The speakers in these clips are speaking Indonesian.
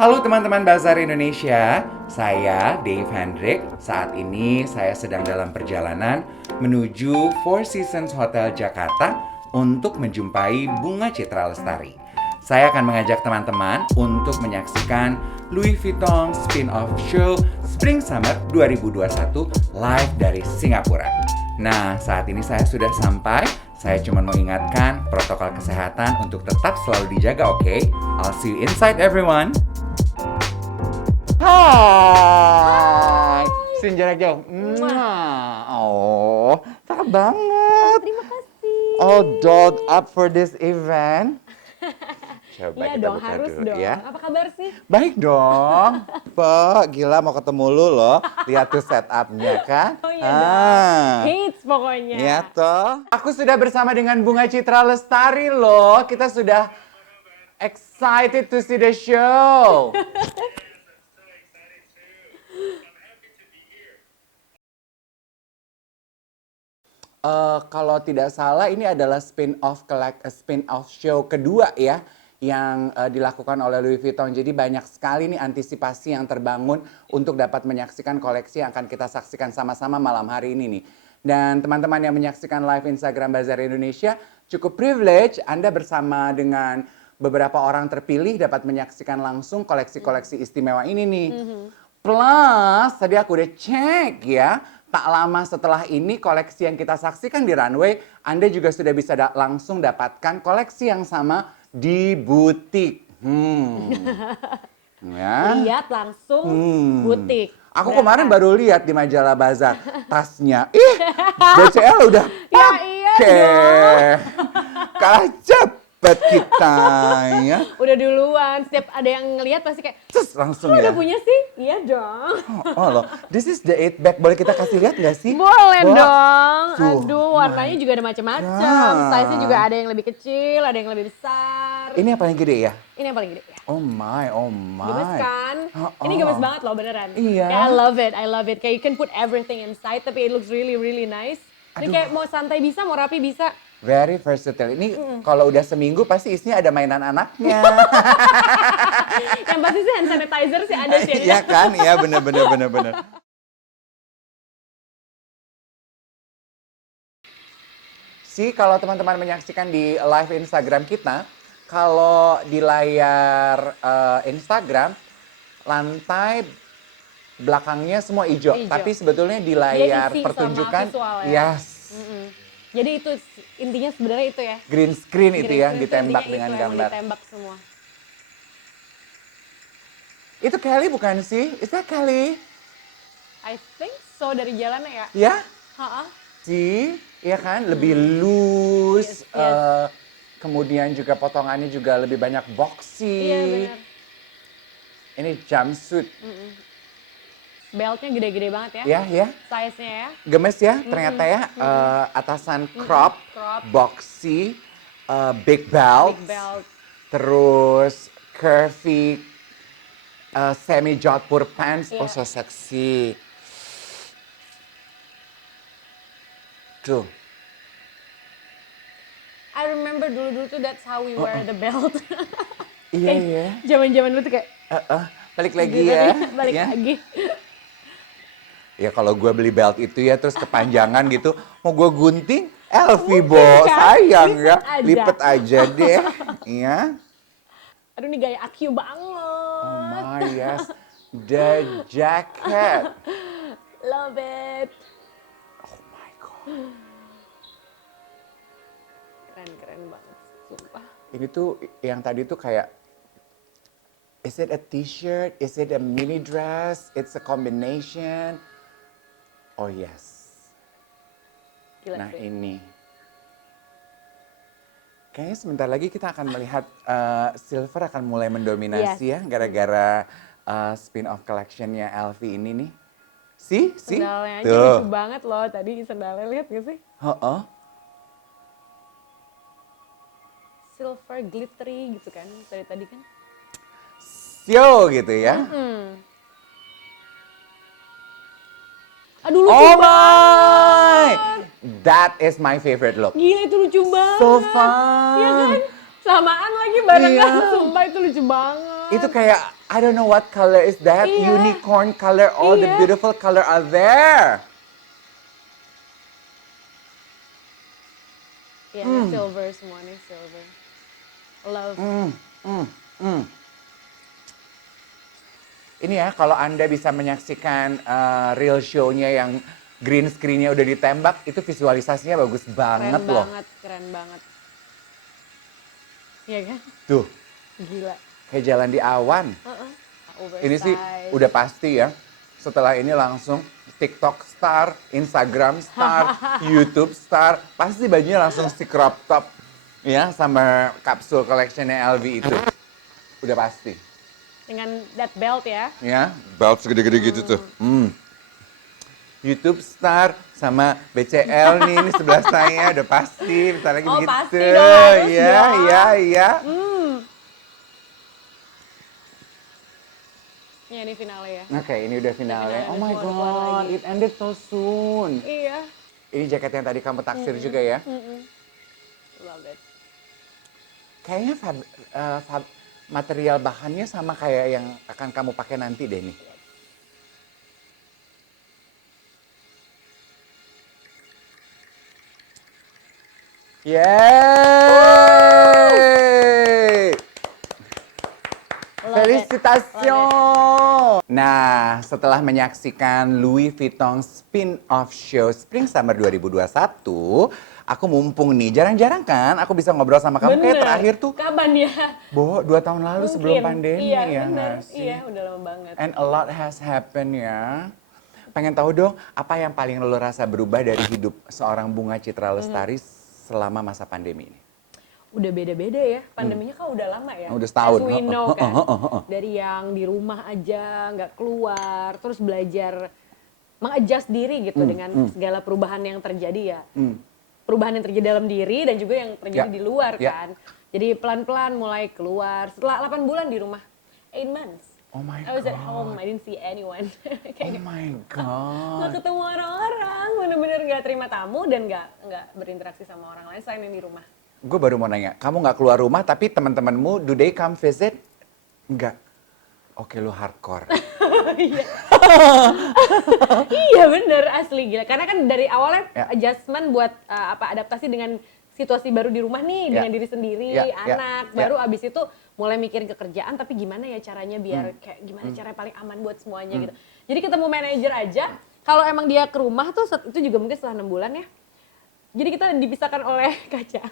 Halo teman-teman Bazar Indonesia, saya Dave Hendrik. Saat ini saya sedang dalam perjalanan menuju Four Seasons Hotel Jakarta untuk menjumpai Bunga Citra Lestari. Saya akan mengajak teman-teman untuk menyaksikan Louis Vuitton Spin-off Show Spring Summer 2021 live dari Singapura. Nah, saat ini saya sudah sampai. Saya cuma mau ingatkan protokol kesehatan untuk tetap selalu dijaga, oke? I'll see you inside, everyone. Hai. Sin jarak jauh. Oh, cakep banget. Terima kasih. Oh, dolled up for this event. Coba Iya kita dong, buka harus dulu, dong. ya. Apa kabar sih? Baik dong. Gila mau ketemu lu loh. Lihat tuh setupnya kan. Oh iya dong. Hits pokoknya. Iya toh. Aku sudah bersama dengan Bunga Citra Lestari loh. Kita sudah excited to see the show. Kalau tidak salah ini adalah spin-off show kedua ya yang dilakukan oleh Louis Vuitton. Jadi banyak sekali nih antisipasi yang terbangun untuk dapat menyaksikan koleksi yang akan kita saksikan sama-sama malam hari ini nih. Dan teman-teman yang menyaksikan live Instagram Bazar Indonesia, cukup privilege Anda bersama dengan beberapa orang terpilih dapat menyaksikan langsung koleksi-koleksi istimewa ini nih. Plus, tadi aku udah cek ya, tak lama setelah ini koleksi yang kita saksikan di runway, Anda juga sudah bisa langsung dapatkan koleksi yang sama di butik. Ya. Lihat langsung butik. Aku kemarin baru lihat di majalah Bazar tasnya. Ih, BCL udah Ya pakai. iya dong. Kalah cepet kita ya. Udah duluan, setiap ada yang ngelihat pasti kayak, Terus langsung "Lu ya. udah punya sih?" Iya dong. Oh loh, this is the 8 bag. Boleh kita kasih lihat nggak sih? Boleh Wah. Dong. Tuh. Aduh, warnanya juga ada macam-macam. God. Size-nya juga ada yang lebih kecil, ada yang lebih besar. Ini yang paling gede ya? Ini yang paling gede ya. Oh my. Gemes kan? Oh, Ini gemes banget loh beneran. Iya. Kayak I love it. Kayak you can put everything inside tapi it looks really nice. Ini Aduh. kayak mau santai bisa, mau rapi bisa. Very versatile. Ini kalau udah seminggu pasti isinya ada mainan anaknya. Yang pasti sih hand sanitizer sih ada sih. Iya kan? Iya bener. Sih kalau teman-teman menyaksikan di live Instagram kita, kalau di layar Instagram, lantai belakangnya semua hijau. Hijau. Tapi sebetulnya di Dia layar isi sama pertunjukan, visual ya. yes. Jadi itu intinya sebenarnya itu ya. Green screen itu Green ya, screen ditembak intinya dengan itu, emang gambar. ditembak semua. Itu Kelly bukan sih? Is that Kelly? I think so dari jalannya ya. Ya? Ha-ha. Sih, iya kan? Lebih loose. Yes. Kemudian juga potongannya juga lebih banyak boxy. Iya benar. Ini jumpsuit. Beltnya gede-gede banget ya. Ya. Size-nya ya. Gemes ya ternyata ya. Atasan crop, crop. boxy, big belt. Big belt. Terus curvy, semi jodhpur pants. Iya. Oh, so sexy. Tuh. I remember dulu-dulu tuh that's how we wear the belt. Iya, iya. Zaman-zaman dulu tuh kayak Balik lagi gitu ya. kan, balik ya. lagi. Ya kalau gue beli belt itu ya terus kepanjangan gitu, mau gue gunting, Elvi Bo, kan? sayang ya, Lipet aja. lipet aja deh, ya. Aduh ini gaya Akyu banget. Oh my yes, the jacket. Love it. Oh my god. Keren banget, sumpah. Ini tuh yang tadi tuh kayak, is it a t-shirt, is it a mini dress, it's a combination. Oh yes. Gila Nah sih. ini. Kayaknya sebentar lagi kita akan melihat silver akan mulai mendominasi ya gara-gara spin-off collectionnya LV ini nih. See? Sendalnya aja lucu banget loh tadi sendalnya, lihat gak sih? Heeh. Silver glittery gitu kan tadi kan. Sio gitu ya. Aduh lucu Oh banget. my! That is my favorite look. Gila itu lucu banget. So fun. Iya kan? Samaan lagi barengan, Iya. sumpah itu lucu banget. Itu kayak, I don't know what color is that, Iya. unicorn color, all the Iya. beautiful color are there. Ya, ini silver semua nih, silver. Love. Ini ya, kalau Anda bisa menyaksikan real show-nya yang green screen-nya udah ditembak, itu visualisasinya bagus banget loh. Keren banget. Iya kan? Tuh, Gila. kayak jalan di awan. Ini sih Oversize. udah pasti ya, setelah ini langsung TikTok star, Instagram star, YouTube star, pasti bajunya langsung si crop top ya sama kapsul collection-nya LV itu. Udah pasti. Dengan that belt ya. Ya, belt segede-gede gitu tuh. YouTube star sama BCL nih ini sebelah saya udah pasti, bentar lagi Oh, begitu. pasti dong, harus Iya, dong. iya. Ya, ini finale ya. Oke, ini udah finale. finale, Oh my semua udah keluar god, lagi. it ended so soon. Iya. Ini jaket yang tadi kamu taksir juga ya? Love it. Kayaknya material bahannya sama kayak yang akan kamu pakai nanti deh nih. Yeay! Love it. Felicitations! Nah, setelah menyaksikan Louis Vuitton spin-off show Spring Summer 2021, aku mumpung nih, jarang-jarang kan aku bisa ngobrol sama kamu. Kayak Bener. terakhir tuh, Kapan ya? 2 tahun lalu sebelum pandemi Iya, ya bener. nggak sih? Iya, udah lama banget. And a lot has happened ya. Pengen tahu dong, apa yang paling lo rasa berubah dari hidup seorang Bunga Citra Lestari selama masa pandemi ini? Udah beda-beda ya. Pandeminya kan udah lama ya. Udah setahun. As we know kan. Dari yang di rumah aja, nggak keluar, terus belajar mengadjust diri gitu dengan segala perubahan yang terjadi ya. Perubahan yang terjadi dalam diri dan juga yang terjadi Ya, di luar ya. kan. Jadi pelan-pelan mulai keluar. Setelah 8 bulan di rumah, 8 months. Oh my I was at God. home, I didn't see anyone. Oh Kayak my nggak god. ketemu orang-orang, bener-bener nggak terima tamu dan nggak berinteraksi sama orang lain selain yang di rumah. Gue baru mau nanya, kamu nggak keluar rumah tapi teman-temanmu do they come visit? Enggak. Oke, lu hardcore. Iya bener, asli gila. Karena kan dari awalnya Ya. adjustment buat adaptasi dengan situasi baru di rumah nih, Ya. dengan diri sendiri, Ya, ya, anak. ya. Baru abis itu mulai mikirin ke kerjaan, tapi gimana ya caranya biar kayak gimana caranya paling aman buat semuanya gitu. Jadi ketemu manajer aja, kalau emang dia ke rumah tuh itu juga mungkin setelah 6 bulan ya. Jadi kita dipisahkan oleh kaca.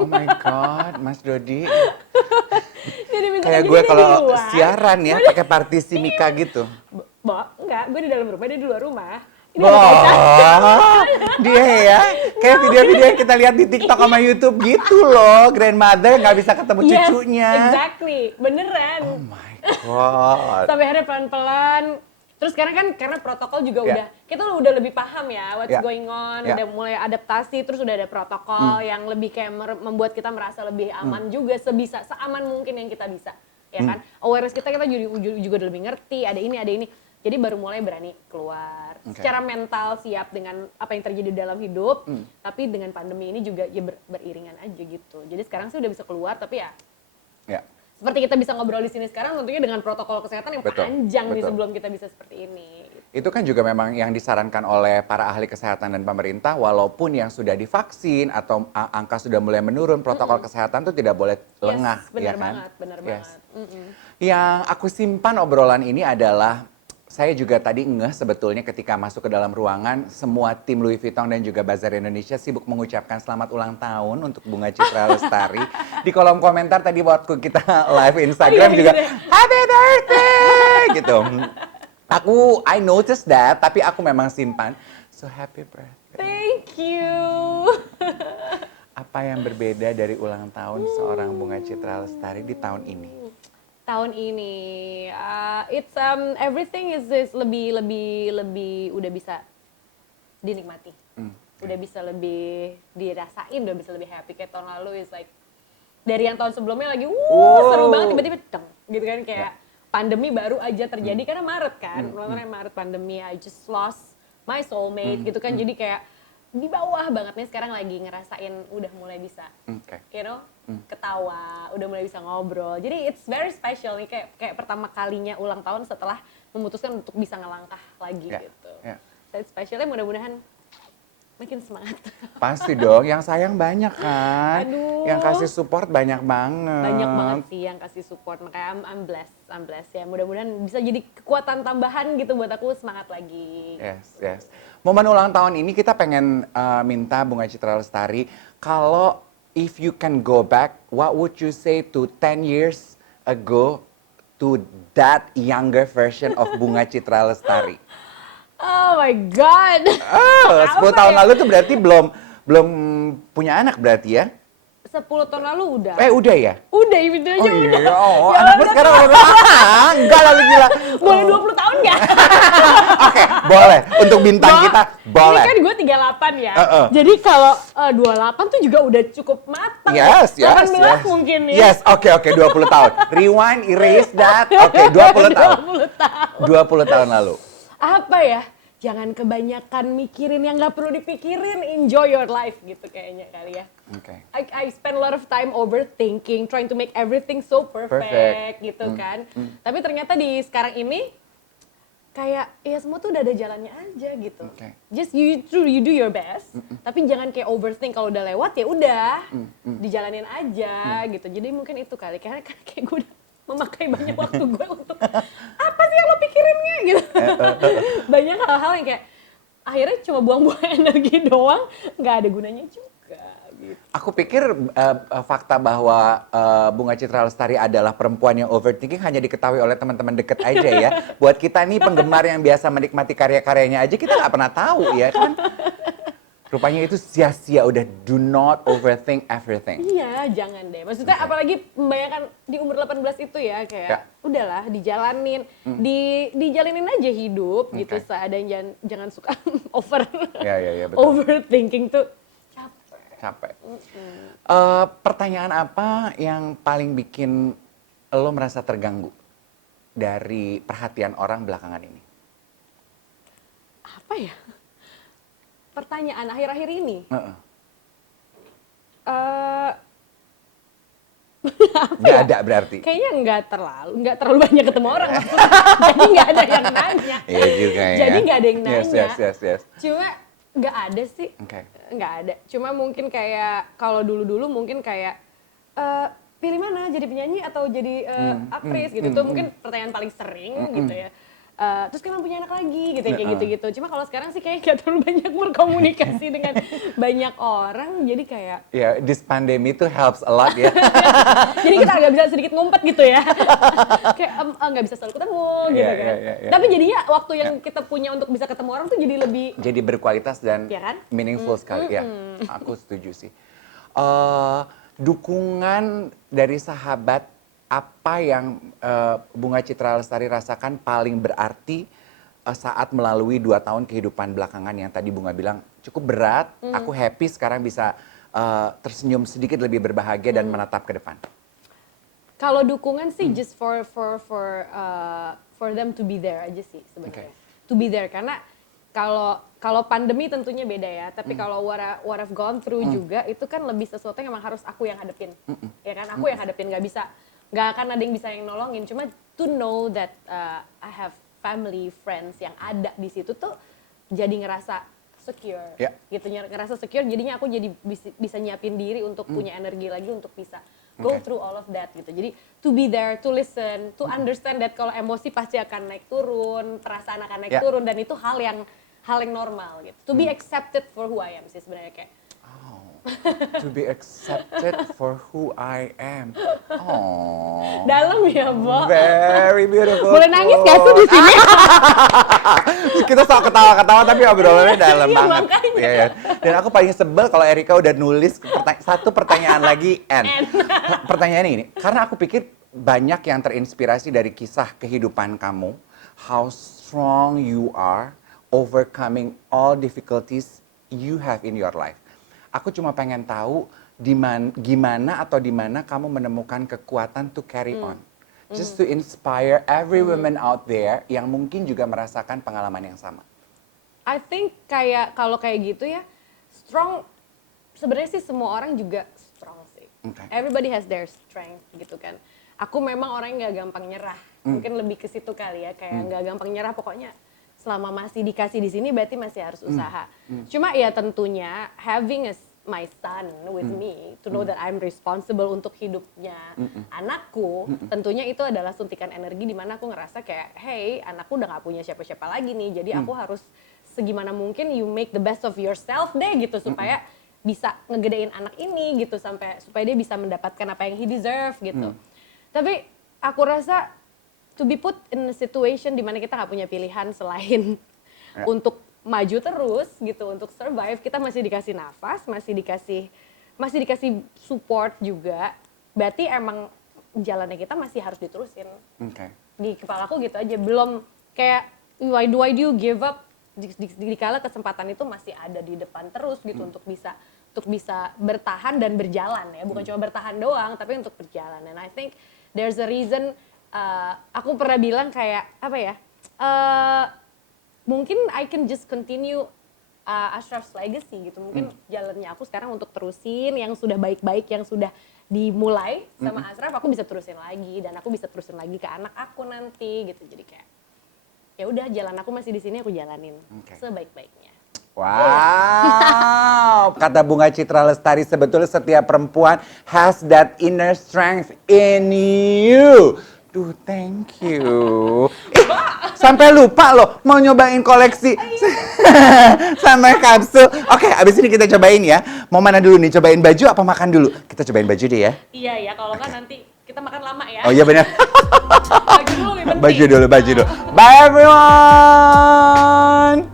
Oh my god, Mas Dodi. Jadi misalnya Kayak jadi gue dia di kalau luar. siaran ya pakai partisi Mika gitu. Enggak, gue di dalam rumah, dia di luar rumah. Ini ada kaca. Wah, dia ya, kayak video-video yang kita lihat di TikTok sama YouTube gitu loh, grandmother nggak bisa ketemu Yes, cucunya. exactly, beneran. Oh my god. Sampai akhirnya pelan-pelan. Terus sekarang kan karena protokol juga Ya. udah, kita udah lebih paham ya what's Ya. going on, Ya. udah mulai adaptasi, terus udah ada protokol yang lebih kayak membuat kita merasa lebih aman juga, seaman mungkin yang kita bisa, ya kan? Awareness kita juga udah lebih ngerti, ada ini, ada ini. Jadi baru mulai berani keluar. Oke. Secara mental siap dengan apa yang terjadi dalam hidup, tapi dengan pandemi ini juga ya beriringan aja gitu. Jadi sekarang sih udah bisa keluar, tapi ya Ya. seperti kita bisa ngobrol di sini sekarang tentunya dengan protokol kesehatan yang Betul, panjang nih betul. sebelum kita bisa seperti ini. Itu kan juga memang yang disarankan oleh para ahli kesehatan dan pemerintah, walaupun yang sudah divaksin atau angka sudah mulai menurun, protokol kesehatan itu tidak boleh lengah, benar ya kan? banget, benar Yes. banget. Yang aku simpan obrolan ini adalah, saya juga tadi ngeh sebetulnya ketika masuk ke dalam ruangan, semua tim Louis Vuitton dan juga Bazar Indonesia sibuk mengucapkan selamat ulang tahun untuk Bunga Citra Lestari. Di kolom komentar tadi waktu kita live Instagram Oh, iya, juga, iya. Happy birthday! gitu. I noticed that, tapi aku memang simpan. So happy birthday. Thank you. Apa yang berbeda dari ulang tahun seorang Bunga Citra Lestari di tahun ini? Tahun ini it's everything is lebih udah bisa dinikmati. Udah bisa lebih dirasain, udah bisa lebih happy. Kayak tahun lalu is like dari yang tahun sebelumnya lagi seru banget, tiba-tiba deng gitu kan, kayak pandemi baru aja terjadi karena Maret kan. Maret pandemi, I just lost my soulmate gitu kan. Jadi kayak di bawah banget nih sekarang lagi ngerasain udah mulai bisa Oke. you know ketawa, udah mulai bisa ngobrol. Jadi it's very special nih kayak pertama kalinya ulang tahun setelah memutuskan untuk bisa ngelangkah lagi Ya, gitu. ya. So it's specialnya mudah-mudahan makin semangat. Pasti dong, yang sayang banyak kan. Aduh. Yang kasih support banyak banget. Banyak banget sih yang kasih support, makanya I'm blessed ya. Mudah-mudahan bisa jadi kekuatan tambahan gitu buat aku semangat lagi. Yes. Momen ulang tahun ini kita pengen minta Bunga Citra Lestari, kalau if you can go back, what would you say to 10 years ago to that younger version of Bunga Citra Lestari? Oh my God. Oh, 10 Apa tahun ya? lalu tuh berarti belum punya anak berarti ya? 10 tahun lalu udah. Udah ya? Udah, itu aja Oh udah. iya, oh, Ya anakmu udah. sekarang enggak lah lu gila. Boleh 20 tahun nggak? Oke, boleh. Untuk bintang kita, boleh. Ini kan gue 38 ya. Jadi kalau 28 tuh juga udah cukup matang. Yes. 18 mungkin ya. Yes, oke, 20 tahun. Rewind, erase that. Oke, 20 tahun. 20 tahun lalu. Apa ya? Jangan kebanyakan mikirin yang nggak perlu dipikirin. Enjoy your life gitu kayaknya kali ya. Oke. I spend a lot of time overthinking, trying to make everything so perfect gitu kan. Tapi ternyata di sekarang ini kayak ya semua tuh udah ada jalannya aja gitu. Oke. Just you do your best, tapi jangan kayak overthink. Kalau udah lewat ya udah, dijalanin aja gitu. Jadi mungkin itu kali, karena kayak gue udah memakai banyak waktu gue untuk apa sih yang lo pikirinnya gitu. Banyak hal-hal yang kayak akhirnya cuma buang-buang energi doang, nggak ada gunanya juga. Gitu. Aku pikir fakta bahwa Bunga Citra Lestari adalah perempuan yang overthinking hanya diketahui oleh teman-teman deket aja ya. Buat kita nih penggemar yang biasa menikmati karya-karyanya aja, kita nggak pernah tahu ya kan. Rupanya itu sia-sia, udah do not overthink everything. Iya, jangan deh. Maksudnya apalagi membayangkan di umur 18 itu ya, kayak udahlah dijalanin, dijalanin aja hidup gitu seadanya, jangan suka over. Ya, betul. Overthinking tuh Capek. Pertanyaan apa yang paling bikin lo merasa terganggu dari perhatian orang belakangan ini? apa ya? Pertanyaan akhir-akhir ini. Nggak ada berarti. Kayaknya nggak terlalu banyak ketemu orang maksudnya. Jadi nggak ada yang nanya. Iya juga ya. Jadi nggak ada yang nanya. Yes. Cuma nggak ada sih. Oke. Nggak ada. Cuma mungkin kayak kalau dulu mungkin kayak pilih mana, jadi penyanyi atau jadi aktris gitu. Tuh mungkin pertanyaan paling sering gitu ya. Terus kan punya anak lagi gitu ya, kayak gitu-gitu. Cuma kalau sekarang sih kayak gak terlalu banyak berkomunikasi dengan banyak orang, jadi kayak Ya, this pandemi tuh helps a lot ya. jadi kita agak bisa sedikit ngumpet gitu ya. Kayak nggak bisa selalu ketemu gitu kan. Tapi jadinya waktu yang kita punya untuk bisa ketemu orang tuh jadi lebih Jadi berkualitas dan Ya kan? meaningful sekali ya. Aku setuju sih. Dukungan dari sahabat, apa yang Bunga Citra Lestari rasakan paling berarti saat melalui 2 tahun kehidupan belakangan yang tadi Bunga bilang cukup berat. Aku happy sekarang bisa tersenyum sedikit lebih berbahagia dan menatap ke depan. kalau dukungan sih just for them to be there aja sih sebenarnya. To be there karena kalau pandemi tentunya beda ya, tapi kalau what I've gone through juga itu kan lebih sesuatu yang emang harus aku yang hadepin. Ya kan, aku yang hadepin, nggak akan ada yang bisa yang nolongin. Cuma to know that I have family, friends yang ada di situ tuh jadi ngerasa secure. Gitu, ngerasa secure jadinya aku jadi bisa nyiapin diri untuk punya energi lagi untuk bisa go through all of that gitu. Jadi to be there, to listen, to understand that kalau emosi pasti akan naik turun, perasaan akan naik turun, dan itu hal yang normal gitu. To be accepted for who I am sih sebenarnya kayak. To be accepted for who I am. Oh. Dalam ya, Bo. Very beautiful. Boleh nangis gak sih di sini? Kita soal ketawa-ketawa tapi obrolannya dalam Iya, banget. makanya. Iya. Dan aku paling sebel kalau Erika udah nulis satu pertanyaan lagi N. Pertanyaan ini, karena aku pikir banyak yang terinspirasi dari kisah kehidupan kamu, how strong you are overcoming all difficulties you have in your life. Aku cuma pengen tahu gimana kamu menemukan kekuatan to carry on. Just to inspire every woman out there yang mungkin juga merasakan pengalaman yang sama. I think kayak kalau kayak gitu ya, strong, sebenarnya sih semua orang juga strong sih. Okay. Everybody has their strength gitu kan. Aku memang orang yang nggak gampang nyerah. Mungkin lebih ke situ kali ya, kayak nggak gampang nyerah. Pokoknya selama masih dikasih di sini berarti masih harus usaha. Cuma ya tentunya having my son with me to know that I'm responsible untuk hidupnya anakku, tentunya itu adalah suntikan energi di mana aku ngerasa kayak, hey, anakku udah nggak punya siapa-siapa lagi nih, jadi aku harus segimana mungkin you make the best of yourself deh gitu supaya bisa ngegedein anak ini gitu supaya dia bisa mendapatkan apa yang he deserve gitu. Tapi aku rasa to be put in a situation di mana kita nggak punya pilihan selain untuk maju terus gitu, untuk survive, kita masih dikasih nafas, masih dikasih support juga. Berarti emang jalannya kita masih harus diterusin. Okay. Di kepala aku gitu aja, belum kayak why do give up di kala kesempatan itu masih ada di depan terus gitu untuk bisa bertahan dan berjalan ya, bukan cuma bertahan doang tapi untuk berjalan. And I think there's a reason, aku pernah bilang kayak apa ya, mungkin I can just continue Ashraf's legacy gitu. Mungkin jalannya aku sekarang untuk terusin yang sudah baik-baik, yang sudah dimulai sama Ashraf, aku bisa terusin lagi dan aku bisa terusin lagi ke anak aku nanti gitu. Jadi kayak ya udah, jalan aku masih di sini, aku jalanin sebaik-baiknya. Wow, kata Bunga Citra Lestari, sebetulnya setiap perempuan has that inner strength in you. Duh, thank you. Sampai lupa loh mau nyobain koleksi sama kapsul. Oke, abis ini kita cobain ya. Mau mana dulu nih? Cobain baju apa makan dulu? Kita cobain baju deh ya. Iya ya, kalau kan nanti kita makan lama ya. Oh iya benar. Baju dulu lebih penting. Baju dulu. Bye everyone.